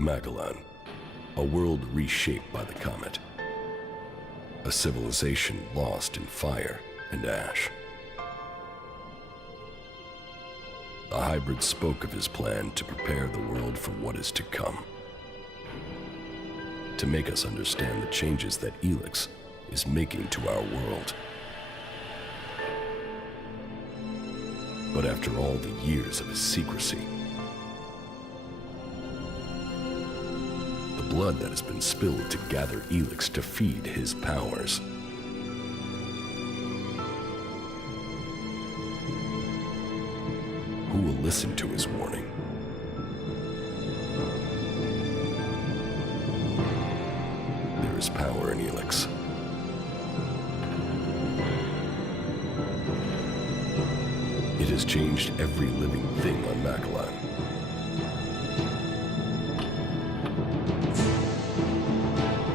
Magalan, a world reshaped by the comet. A civilization lost in fire and ash. The hybrid spoke of his plan to prepare the world for what is to come. To make us understand the changes that ELEX is making to our world. But after all the years of his secrecy, the blood that has been spilled to gather ELEX to feed his powers, who will listen to his warning? There is power in ELEX. It has changed every living thing on Magalan.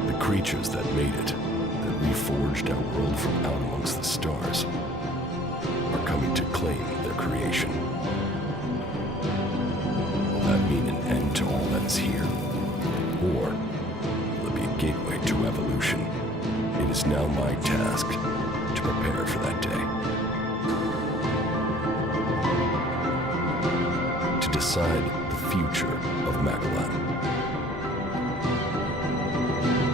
The creatures that made it, that reforged our world from out amongst the stars, are coming to claim their creation. Will that mean an end to all that is here? Or will it be a gateway to evolution? It is now my task to prepare for that day. To decide the future of Magalan.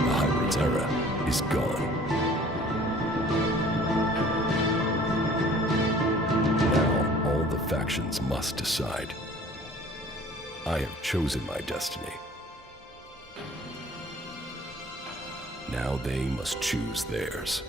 The hybrid's era is gone. Now, all the factions must decide. I have chosen my destiny. Now they must choose theirs.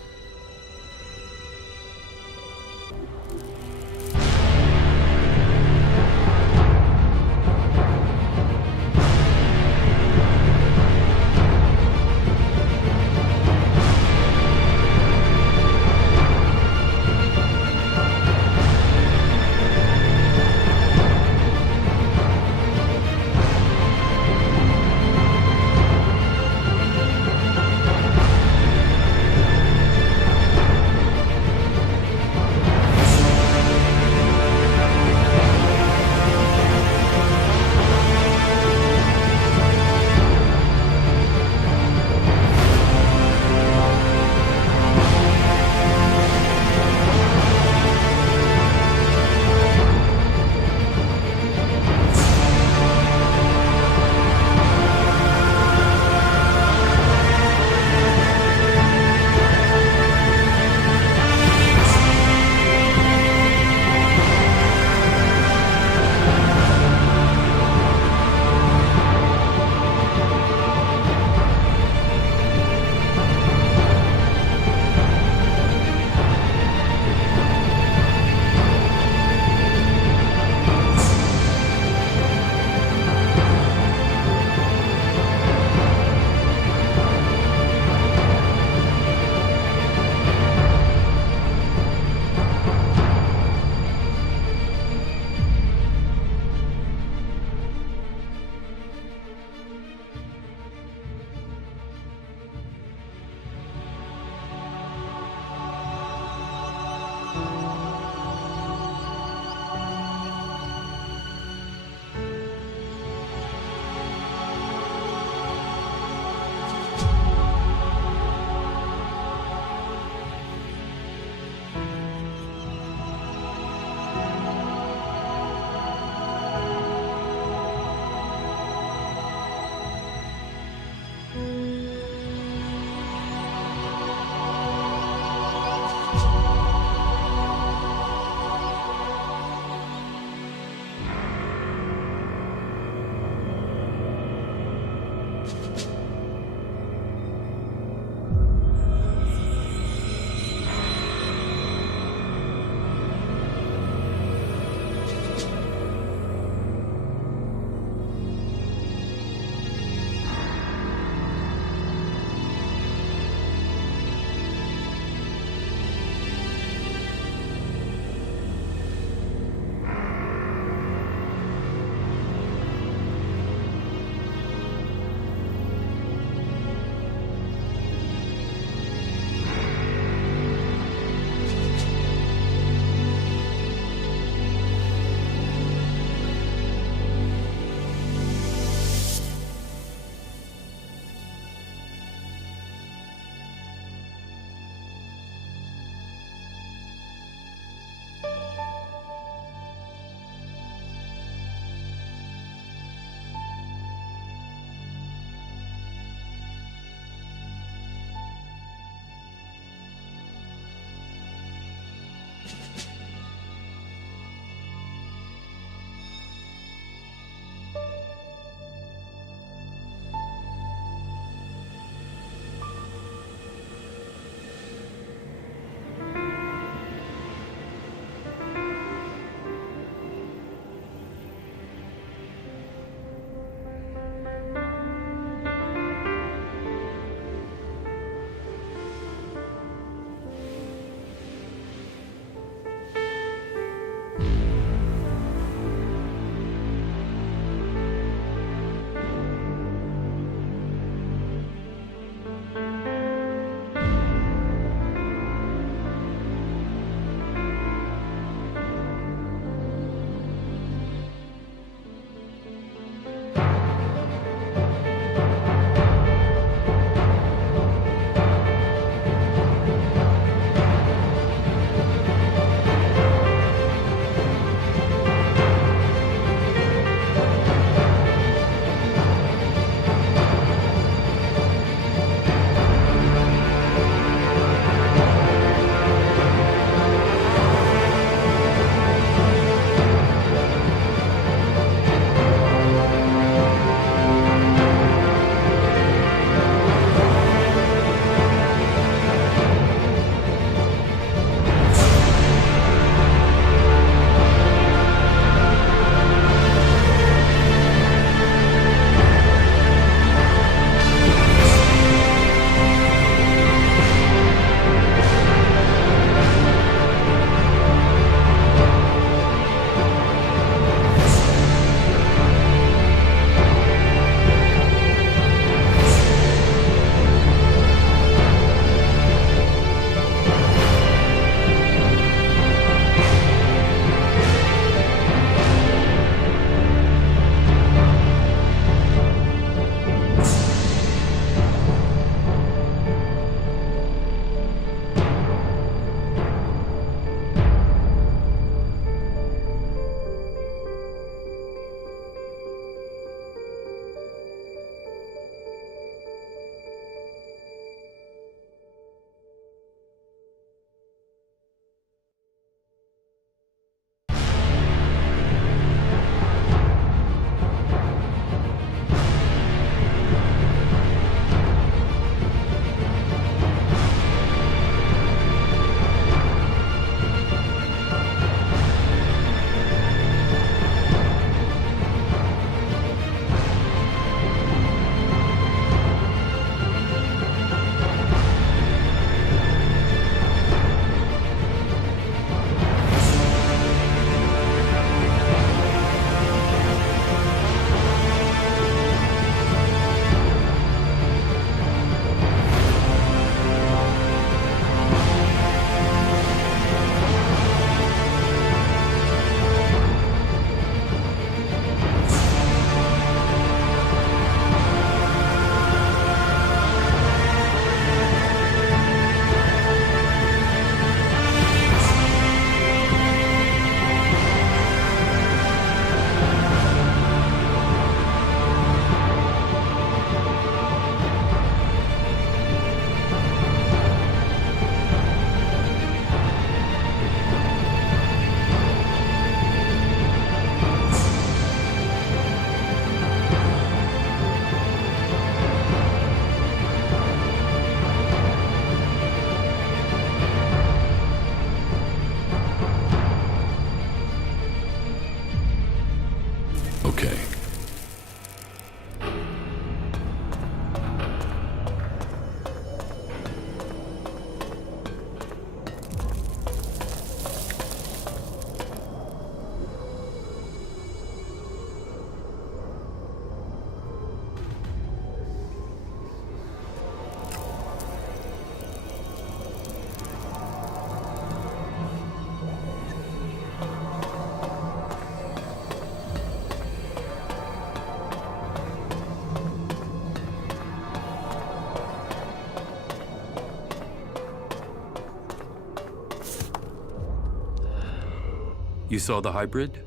You saw the hybrid?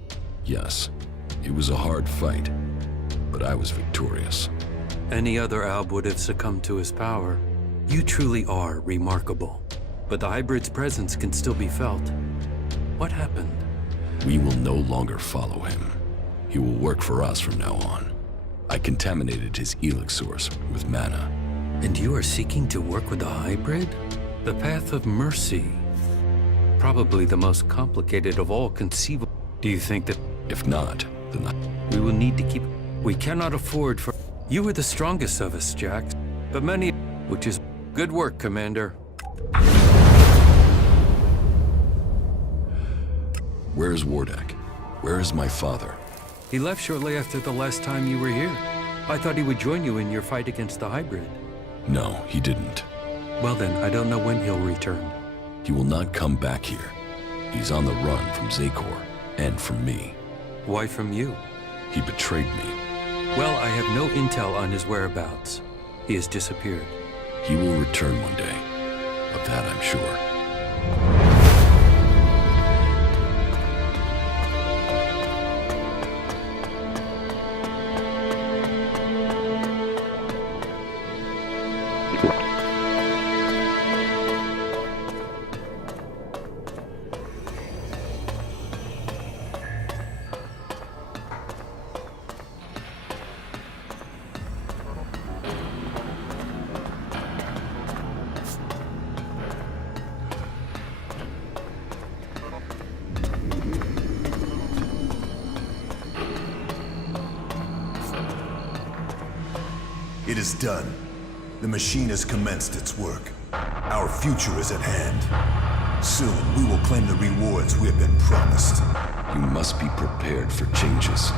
Yes, it was a hard fight, but I was victorious. Any other Alb would have succumbed to his power. You truly are remarkable. But the hybrid's presence can still be felt. What happened? We will no longer follow him. He will work for us from now on. I contaminated his ELEX source with mana. And you are seeking to work with the hybrid? The path of mercy. Probably the most complicated of all conceivable. Do you think that... If not, then we will need to keep... We cannot afford for... You were the strongest of us, Jax. But many... Which is... Good work, Commander. Where is Wardek? Where is my father? He left shortly after the last time you were here. I thought he would join you in your fight against the hybrid. No, he didn't. Well then, I don't know when he'll return. He will not come back here. He's on the run from Zakor, and from me. Why from you? He betrayed me. Well, I have no intel on his whereabouts. He has disappeared. He will return one day. Of that I'm sure. It is done. The machine has commenced its work. Our future is at hand. Soon, we will claim the rewards we have been promised. You must be prepared for changes.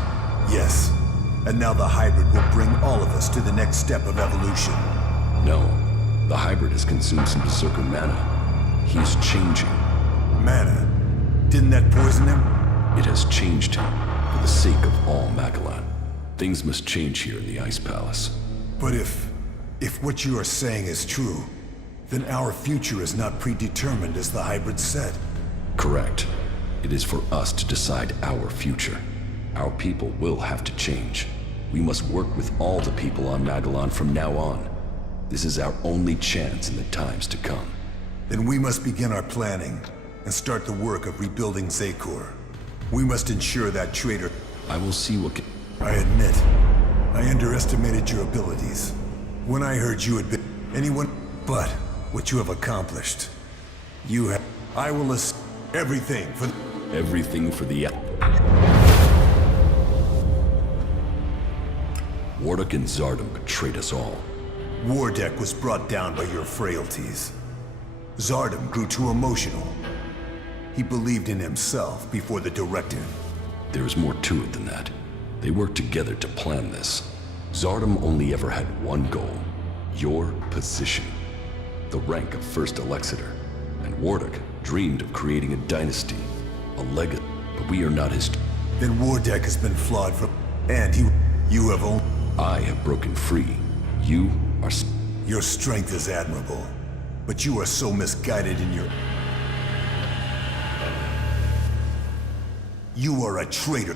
Yes. And now the hybrid will bring all of us to the next step of evolution. No. The hybrid has consumed some Berserker mana. He is changing. Mana? Didn't that poison him? It has changed him, for the sake of all Magalan. Things must change here in the Ice Palace. But if what you are saying is true, then our future is not predetermined as the hybrid said. Correct. It is for us to decide our future. Our people will have to change. We must work with all the people on Magalan from now on. This is our only chance in the times to come. Then we must begin our planning and start the work of rebuilding Zakor. We must ensure that traitor... I will see what can... I admit, I underestimated your abilities. When I heard you had been anyone but what you have accomplished. You have... I will everything for... Everything for the... Wardek and Zardom betrayed us all. Wardek was brought down by your frailties. Zardom grew too emotional. He believed in himself before the directive. There is more to it than that. They worked together to plan this. Zardom only ever had one goal. Your position. The rank of First Elexiter. And Wardek dreamed of creating a dynasty. A legacy. But we are not his... Then Wardek has been flawed from... And you have only... I have broken free. You are... Your strength is admirable. But you are so misguided in your... You are a traitor.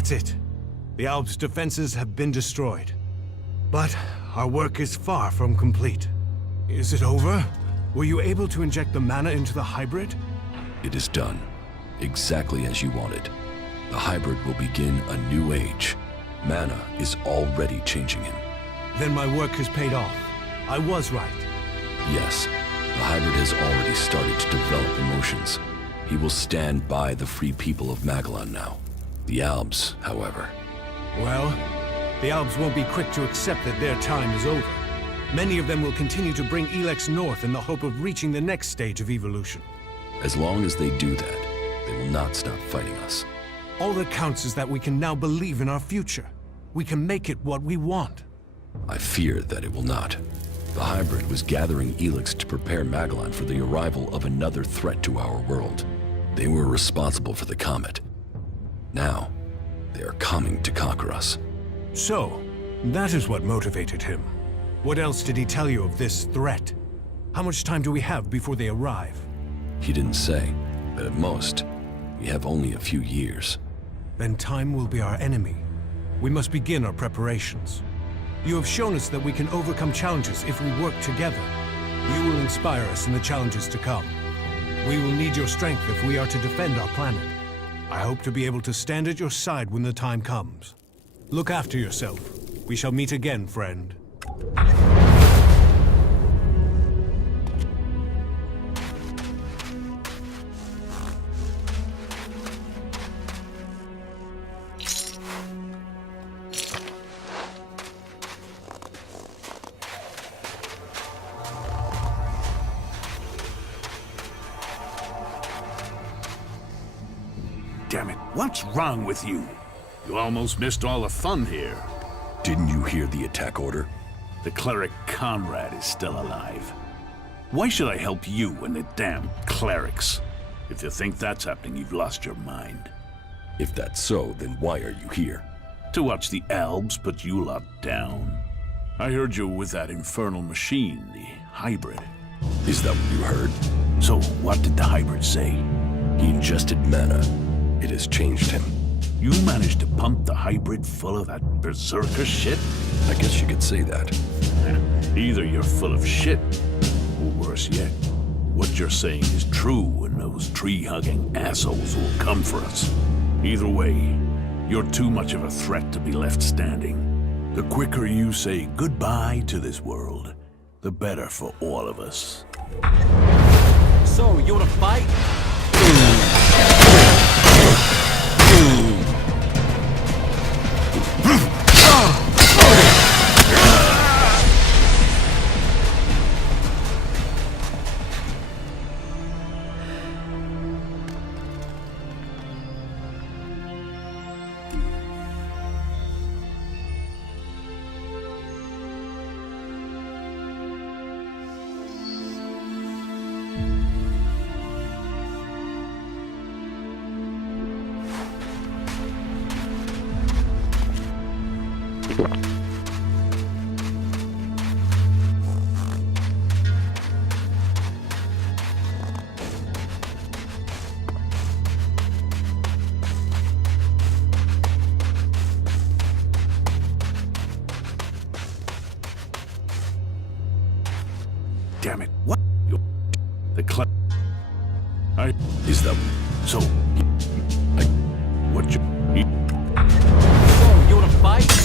That's it. The Alps' defenses have been destroyed. But our work is far from complete. Is it over? Were you able to inject the mana into the hybrid? It is done, exactly as you wanted. The hybrid will begin a new age. Mana is already changing him. Then my work has paid off. I was right. Yes, the hybrid has already started to develop emotions. He will stand by the free people of Magalan now. The Alps, however. Well, the Alps won't be quick to accept that their time is over. Many of them will continue to bring ELEX north in the hope of reaching the next stage of evolution. As long as they do that, they will not stop fighting us. All that counts is that we can now believe in our future. We can make it what we want. I fear that it will not. The hybrid was gathering ELEX to prepare Magalan for the arrival of another threat to our world. They were responsible for the comet. Now, they are coming to conquer us. So, that is what motivated him. What else did he tell you of this threat? How much time do we have before they arrive? He didn't say, but at most, we have only a few years. Then time will be our enemy. We must begin our preparations. You have shown us that we can overcome challenges if we work together. You will inspire us in the challenges to come. We will need your strength if we are to defend our planet. I hope to be able to stand at your side when the time comes. Look after yourself. We shall meet again, friend. Damn it, what's wrong with you? You almost missed all the fun here. Didn't you hear the attack order? The cleric Conrad is still alive. Why should I help you and the damn clerics? If you think that's happening, you've lost your mind. If that's so, then why are you here? To watch the Alps put you lot down. I heard you with that infernal machine, the hybrid. Is that what you heard? So, what did the hybrid say? He ingested mana. It has changed him. You managed to pump the hybrid full of that berserker shit? I guess you could say that. Either you're full of shit, or worse yet, what you're saying is true and those tree-hugging assholes will come for us. Either way, you're too much of a threat to be left standing. The quicker you say goodbye to this world, the better for all of us. So, you wanna fight? Damn it, what? The Is that... So... I... What you... So, you wanna fight?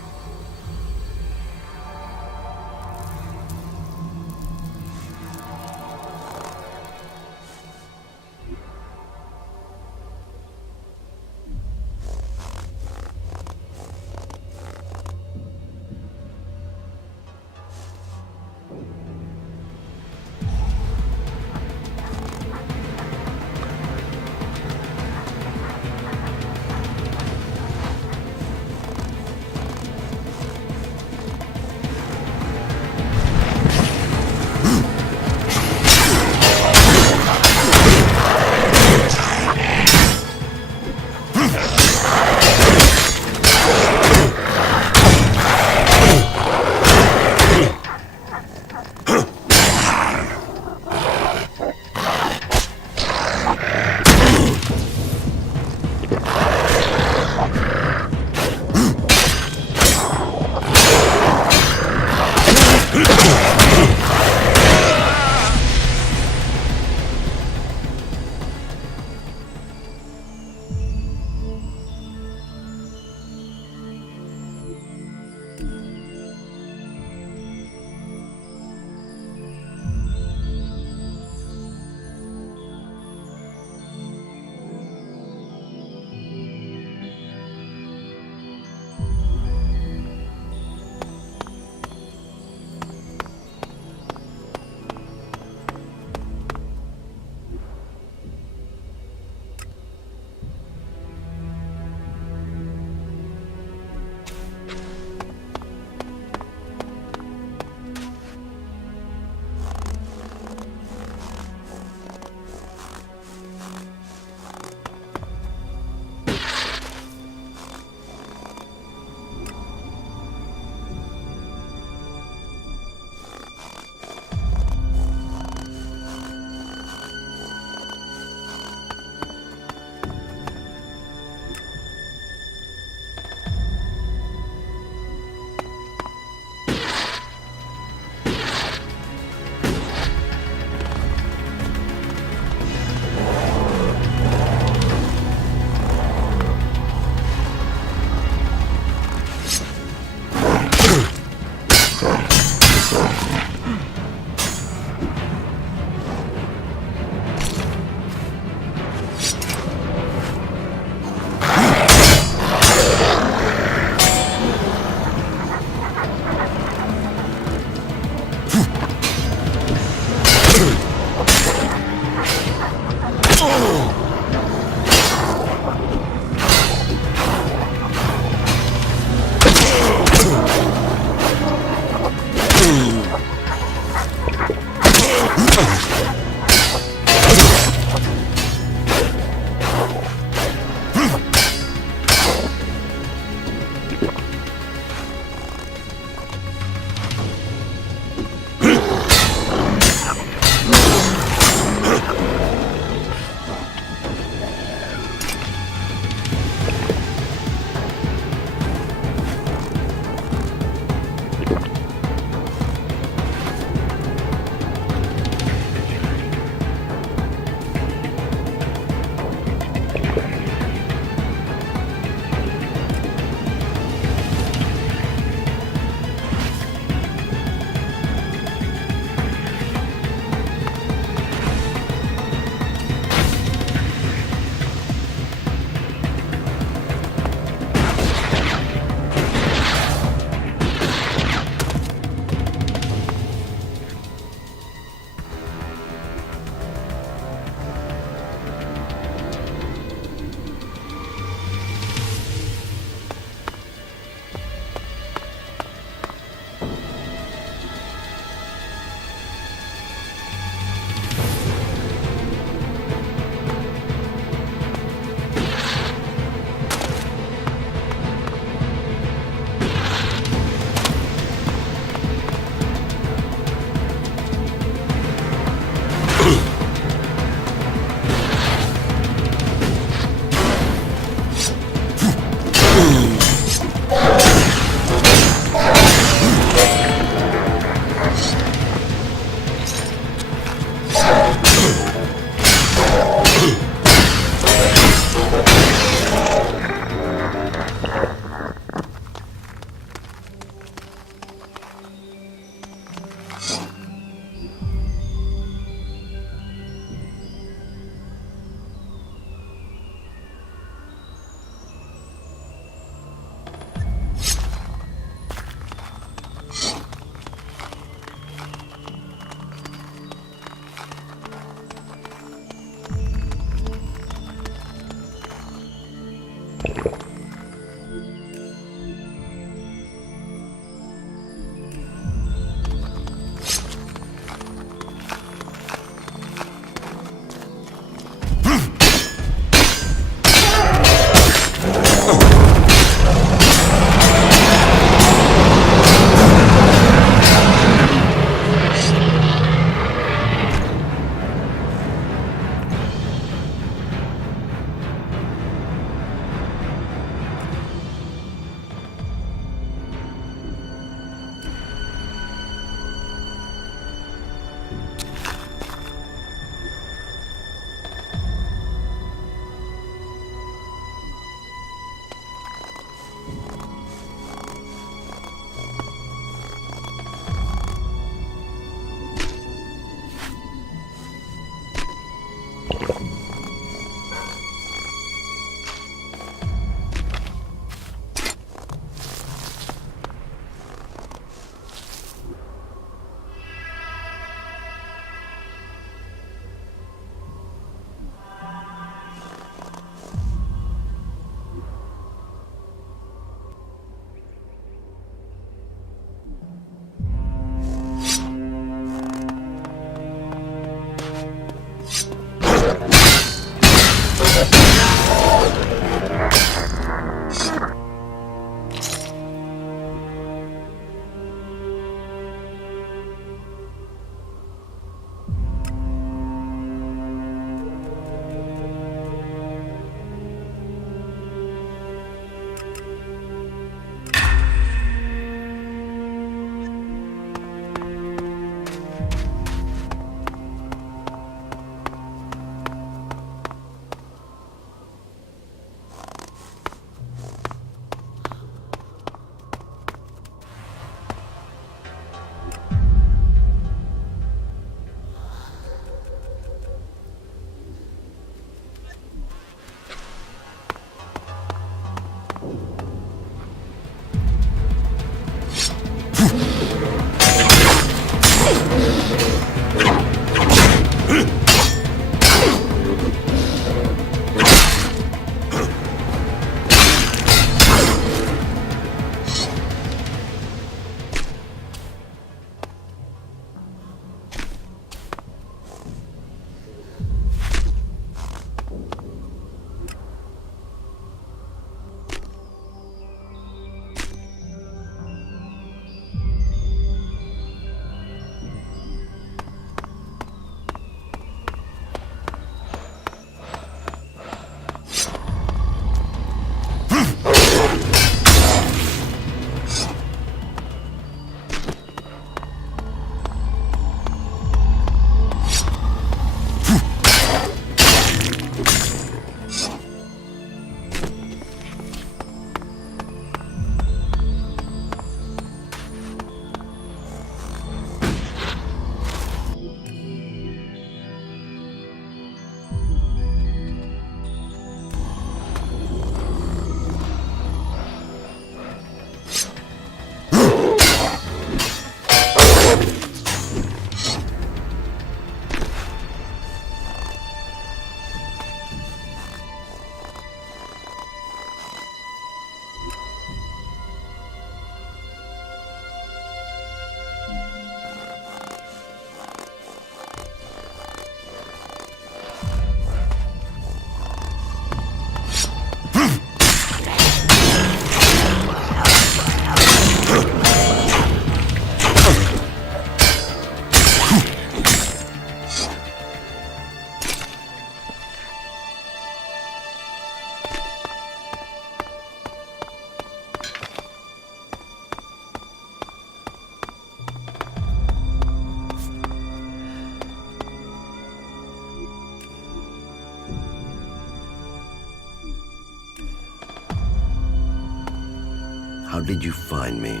How did you find me?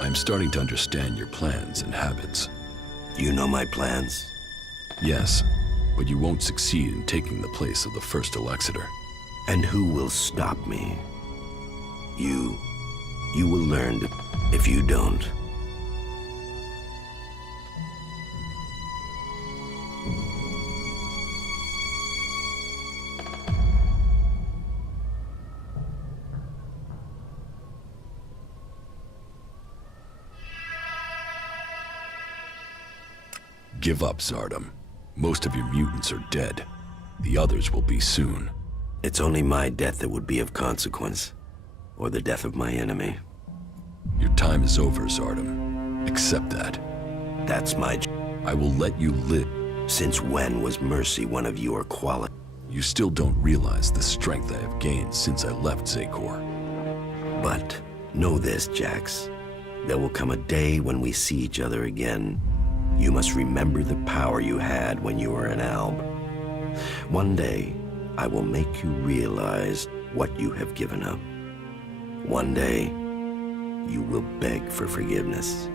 I'm starting to understand your plans and habits. You know my plans? Yes, but you won't succeed in taking the place of the first Elexiter. And who will stop me? You. You will learn if you don't. Give up, Zardom. Most of your mutants are dead. The others will be soon. It's only my death that would be of consequence. Or the death of my enemy. Your time is over, Zardom. Accept that. That's my I will let you live. Since when was mercy one of your qualities? You still don't realize the strength I have gained since I left Zakor. But know this, Jax. There will come a day when we see each other again. You must remember the power you had when you were an Alb. One day, I will make you realize what you have given up. One day, you will beg for forgiveness.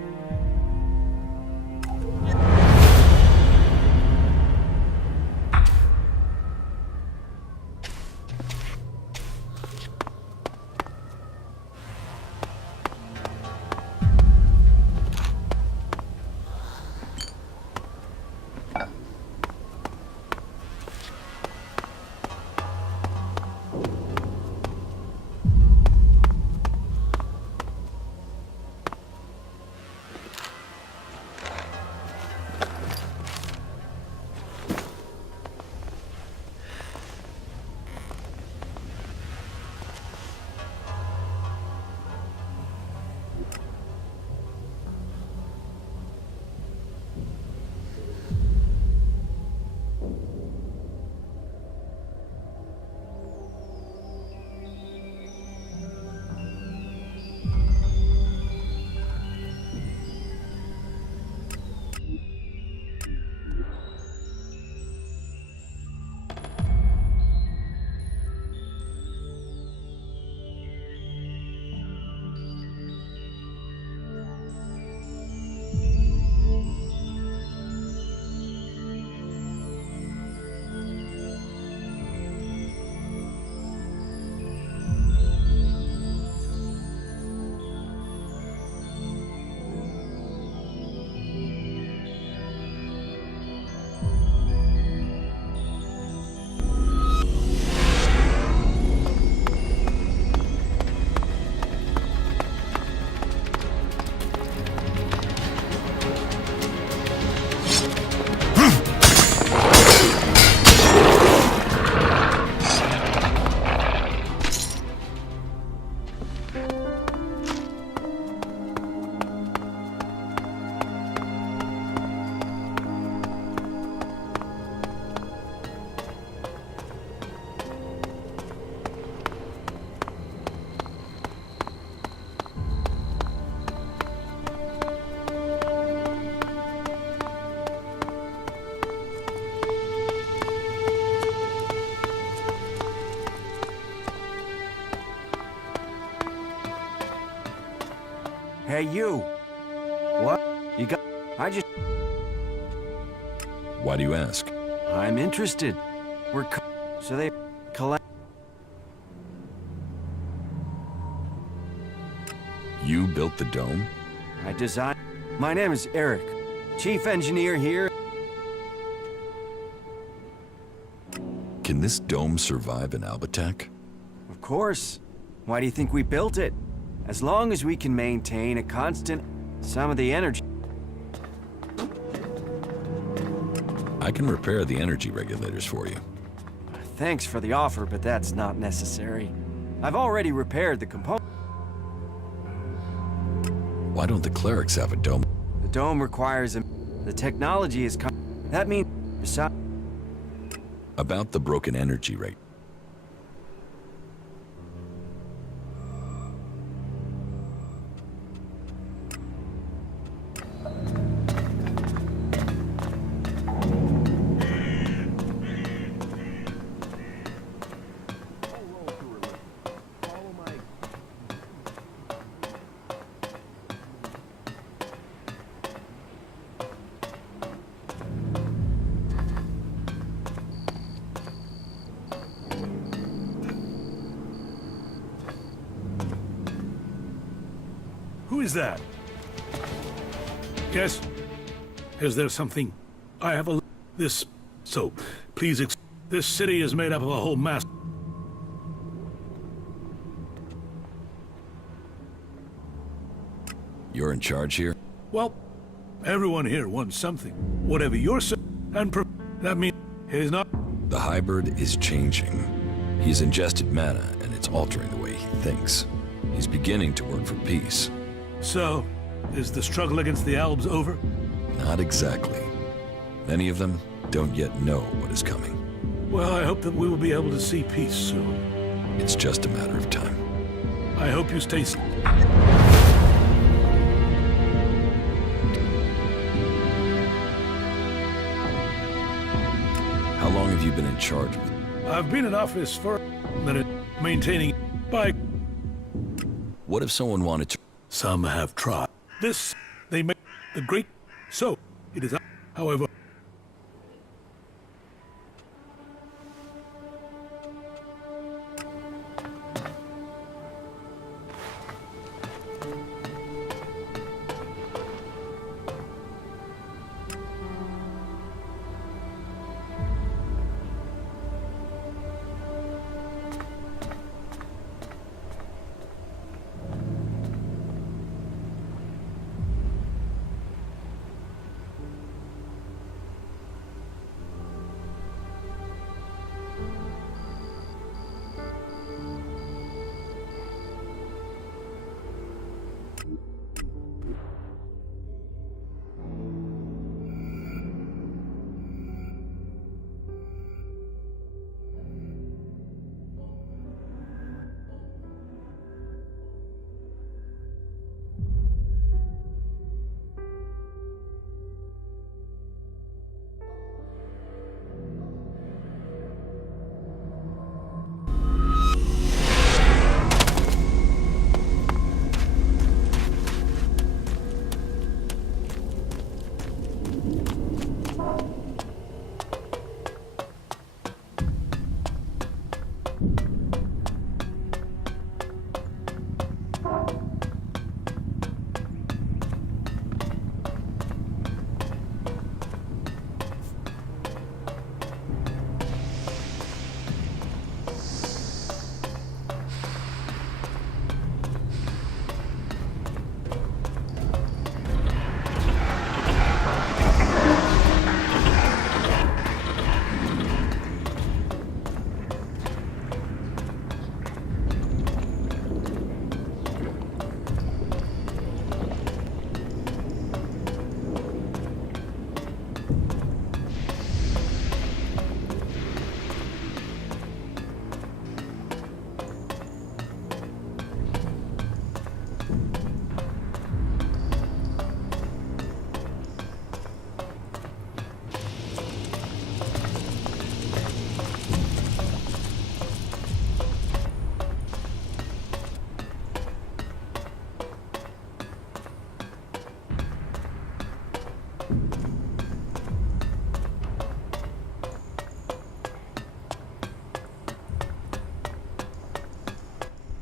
Hey, you. What? You got... I just... Why do you ask? I'm interested. So they collect... You built the dome? I designed... My name is Eric. Chief engineer here. Can this dome survive an alb attack? Of course. Why do you think we built it? As long as we can maintain a constant... some of the energy... I can repair the energy regulators for you. Thanks for the offer, but that's not necessary. I've already repaired the component. Why don't the clerics have a dome? The dome requires a... The technology is... That means... Besides... About the broken energy rate. Who is that? Yes? Is there something? I have a... This... So, please this city is made up of a whole mass... You're in charge here? Well, everyone here wants something. Whatever you're saying, and that means it is not... The hybrid is changing. He's ingested mana, and it's altering the way he thinks. He's beginning to work for peace. So, is the struggle against the Albs over? Not exactly. Many of them don't yet know what is coming. Well, I hope that we will be able to see peace soon. It's just a matter of time. I hope you stay... How long have you been in charge of it? I've been in office for... maintaining... by... What if someone wanted to... Some have tried. This, they make the great... So, it is... However...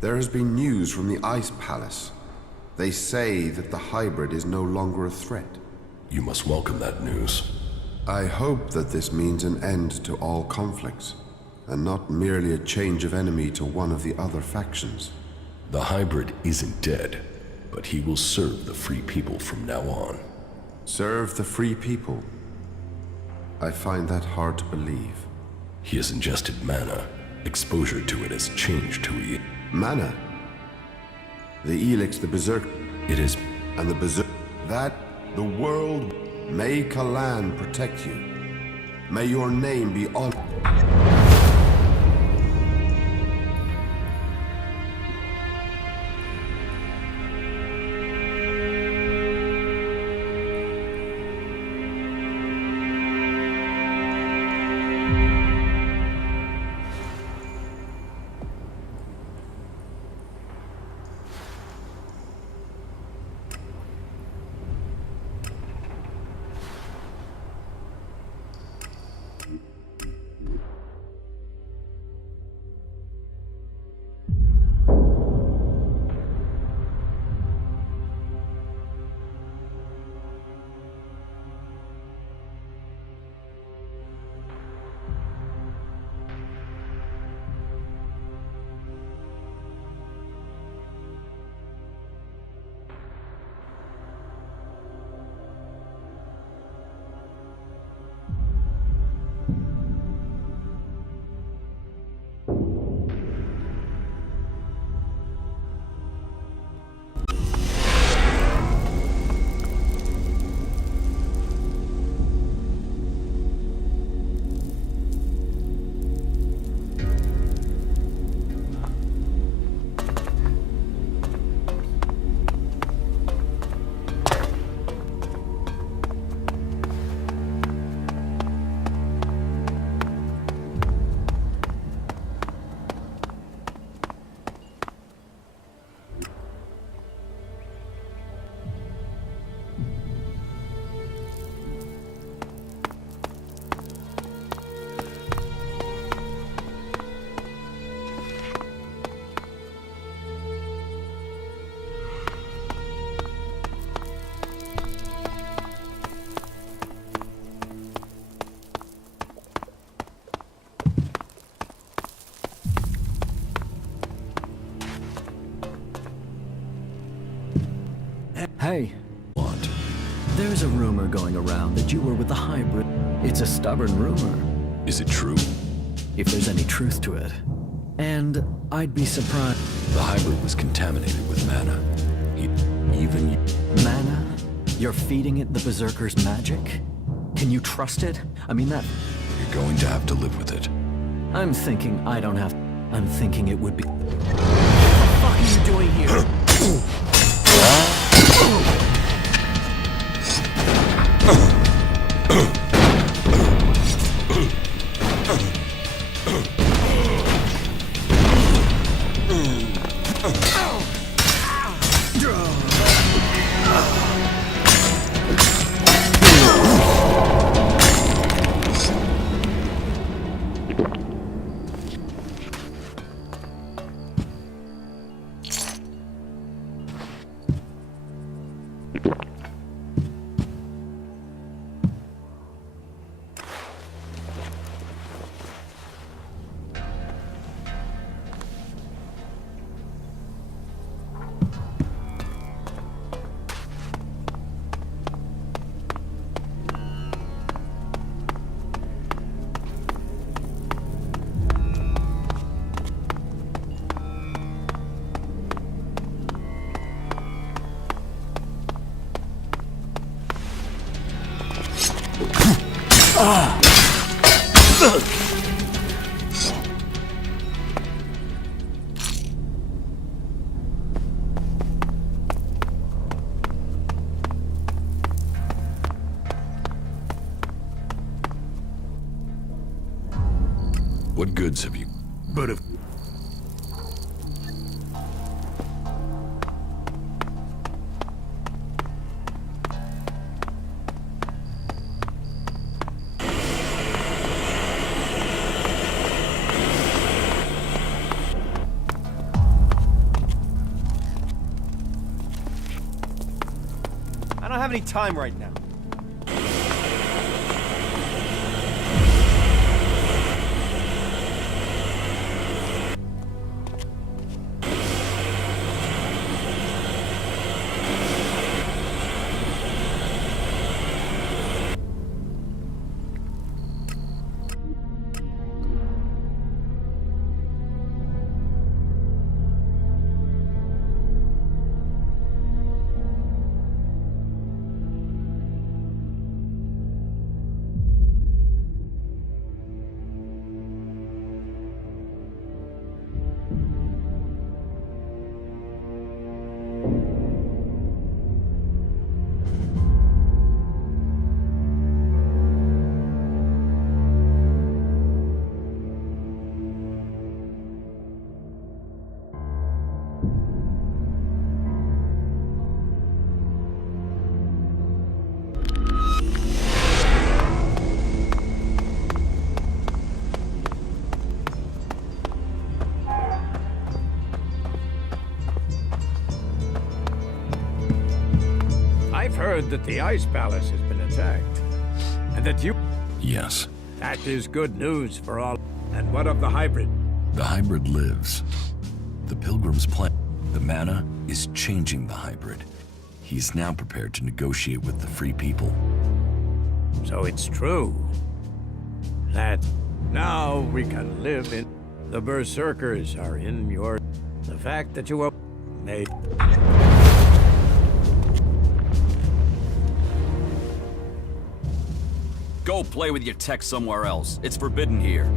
There has been news from the Ice Palace. They say that the hybrid is no longer a threat. You must welcome that news. I hope that this means an end to all conflicts, and not merely a change of enemy to one of the other factions. The hybrid isn't dead, but he will serve the free people from now on. Serve the free people? I find that hard to believe. He has ingested mana. Exposure to it has changed who he is. Mana? The ELEX, the Berserk... It is... And the Berserk... That... The world... May Magalan protect you. May your name be honored. Hey, What? there's a rumor going around that you were with the hybrid. It's a stubborn rumor, Is it true? if there's any truth to it. And I'd be surprised. The hybrid was contaminated with mana. Mana? You're feeding it the Berserker's magic? Can you trust it? I mean that... You're going to have to live with it. I'm thinking I don't have... I'm thinking it would be... What the fuck are you doing here? What goods have you... But if... any time right now. I've heard that the Ice Palace has been attacked, and that you... Yes. That is good news for all. And what of the hybrid? The hybrid lives. The Pilgrim's plan. The mana is changing the hybrid. He's now prepared to negotiate with the Free People. So it's true that now we can live in... The Berserkers are in your... The fact that you were made... Go play with your tech somewhere else. It's forbidden here.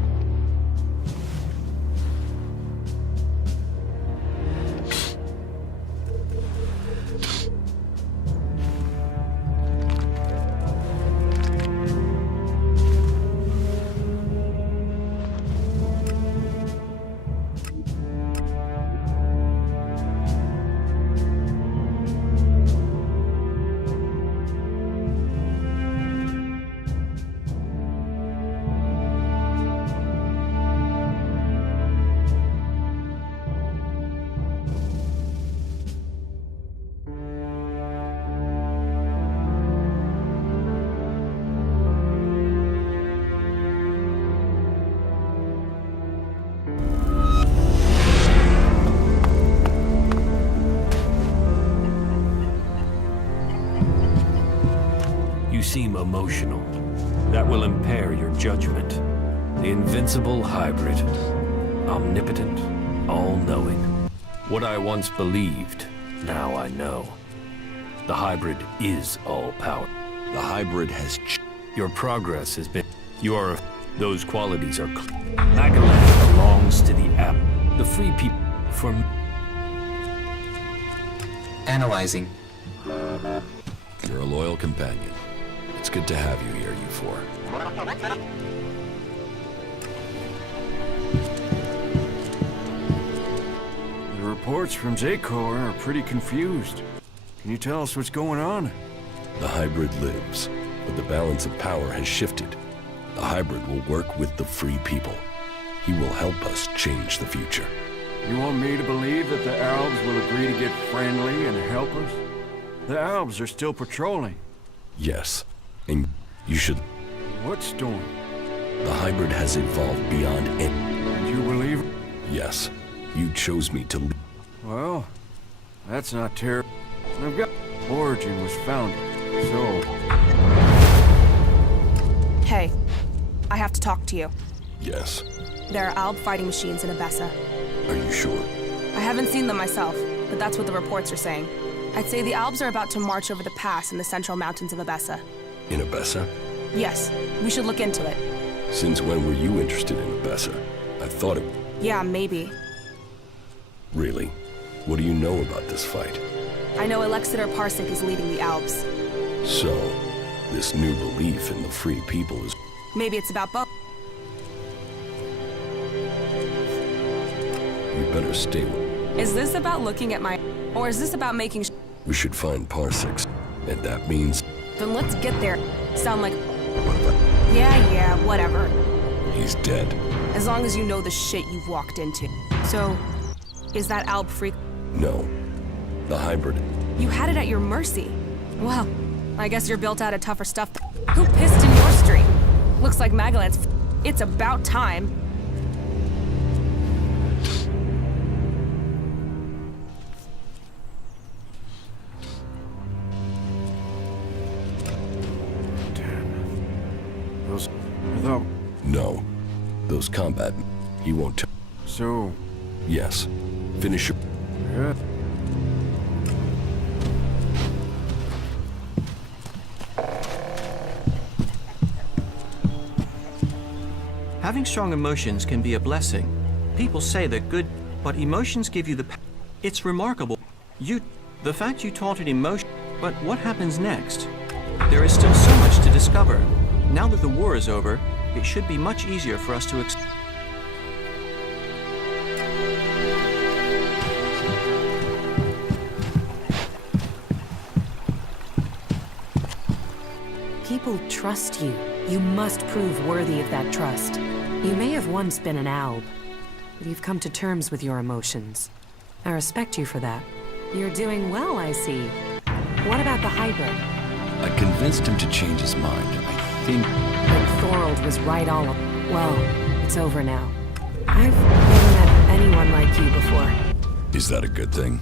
You seem emotional. That will impair your judgment. The invincible hybrid. Omnipotent, all-knowing. What I once believed, now I know. The hybrid is all-power. The hybrid has Your progress has been... Those qualities are... Magalan belongs to the app. The Free People... From... Analyzing. You're a loyal companion. It's good to have you here, you four. The reports from Zakor are pretty confused. Can you tell us what's going on? The hybrid lives, but the balance of power has shifted. The hybrid will work with the Free People. He will help us change the future. You want me to believe that the Albs will agree to get friendly and help us? The Albs are still patrolling. Yes, and you should... What storm? The hybrid has evolved beyond any... And you believe it? Yes, you chose me to... Well, that's not terrible. I've got... Origin was founded, so... Hey, I have to talk to you. Yes. There are Alb fighting machines in Abessa. Are you sure? I haven't seen them myself, but that's what the reports are saying. I'd say the Albs are about to march over the pass in the central mountains of Abessa. In Abessa? Yes, we should look into it. Since when were you interested in Abessa? I thought it... Yeah, maybe. Really? What do you know about this fight? I know Alexander Parsec is leading the Albs. So, this new belief in the Free People is... Maybe it's about both. You better stay with... Is this about looking at my... Or is this about making We should find Parsecs, and that means... Then let's get there. Sound like... Yeah, whatever. He's dead. As long as you know the shit you've walked into. So, is that Alb free? No. The hybrid... You had it at your mercy. Well, I guess you're built out of tougher stuff. Who pissed in your stream? Looks like Magalan's It's about time. Those... Though... No. Those combat... He won't tell. So... Yes. Finish your... Yeah. Having strong emotions can be a blessing. People say that good, but emotions give you the It's remarkable. The fact you taught it emotion, but what happens next? There is still so much to discover. Now that the war is over, it should be much easier for us to People trust you. You must prove worthy of that trust. You may have once been an alb, but you've come to terms with your emotions. I respect you for that. You're doing well, I see. What about the hybrid? I convinced him to change his mind. I think... But Thorold was right all along. Well, it's over now. I've never met anyone like you before. Is that a good thing?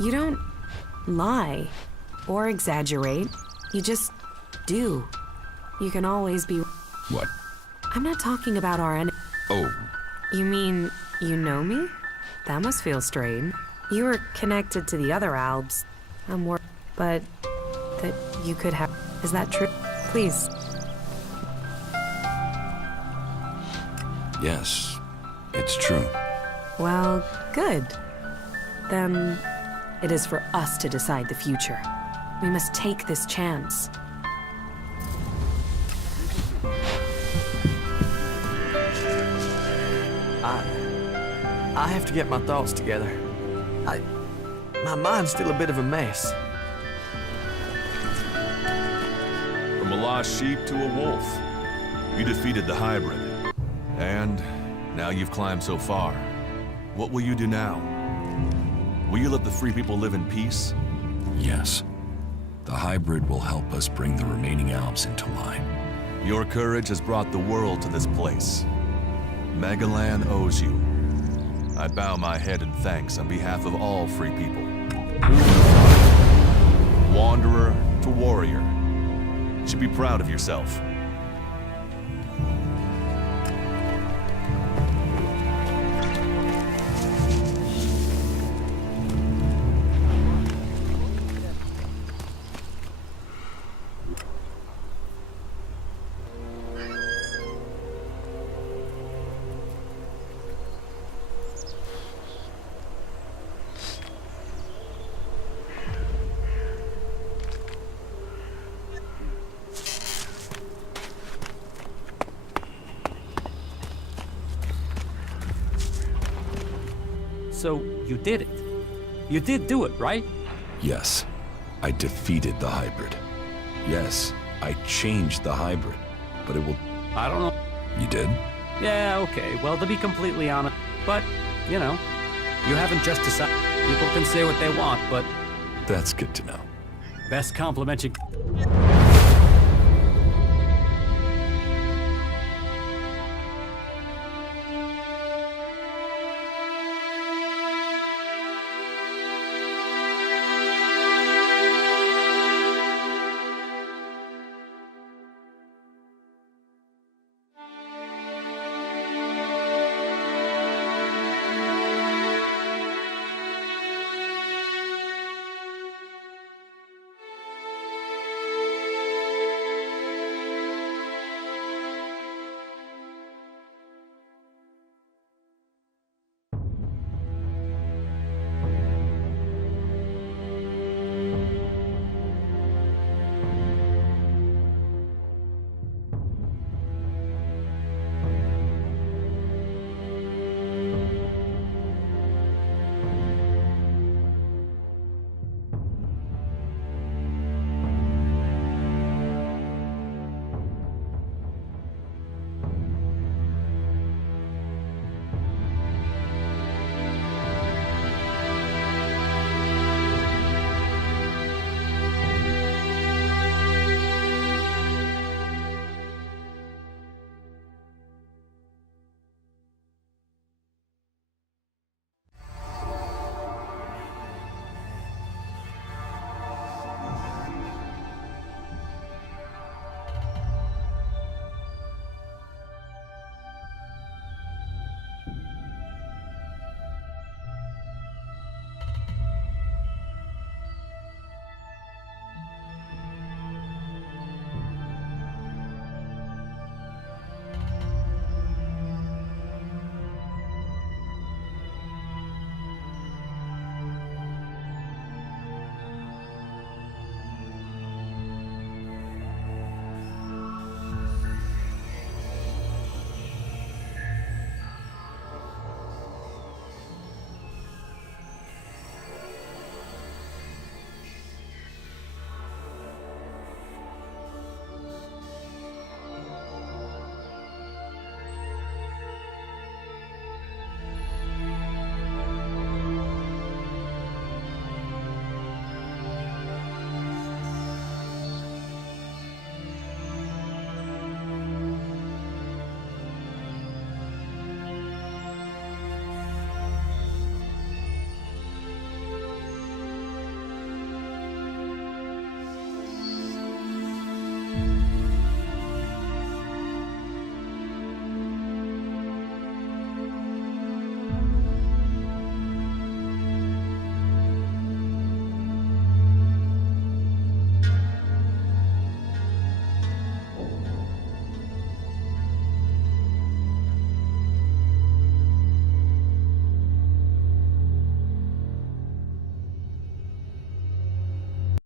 You don't lie or exaggerate. You just do. You can always be... What? I'm not talking about our enemy. Oh. You mean, you know me? That must feel strange. You were connected to the other albs. I'm worried, but that you could have... Is that true? Please. Yes, it's true. Well, good. Then it is for us to decide the future. We must take this chance. I have to get my thoughts together. My mind's still a bit of a mess. From a lost sheep to a wolf, you defeated the hybrid. And now you've climbed so far. What will you do now? Will you let the free people live in peace? Yes. The hybrid will help us bring the remaining Alps into line. Your courage has brought the world to this place. Magalan owes you. I bow my head in thanks on behalf of all free people. Wanderer to warrior. You should be proud of yourself. So, you did it. You did do it, right? Yes. I defeated the hybrid. Yes, I changed the hybrid. But it will... I don't know. You did? Yeah, okay. Well, to be completely honest, but, you know, you haven't just decided. People can say what they want, but... That's good to know. Best compliment you...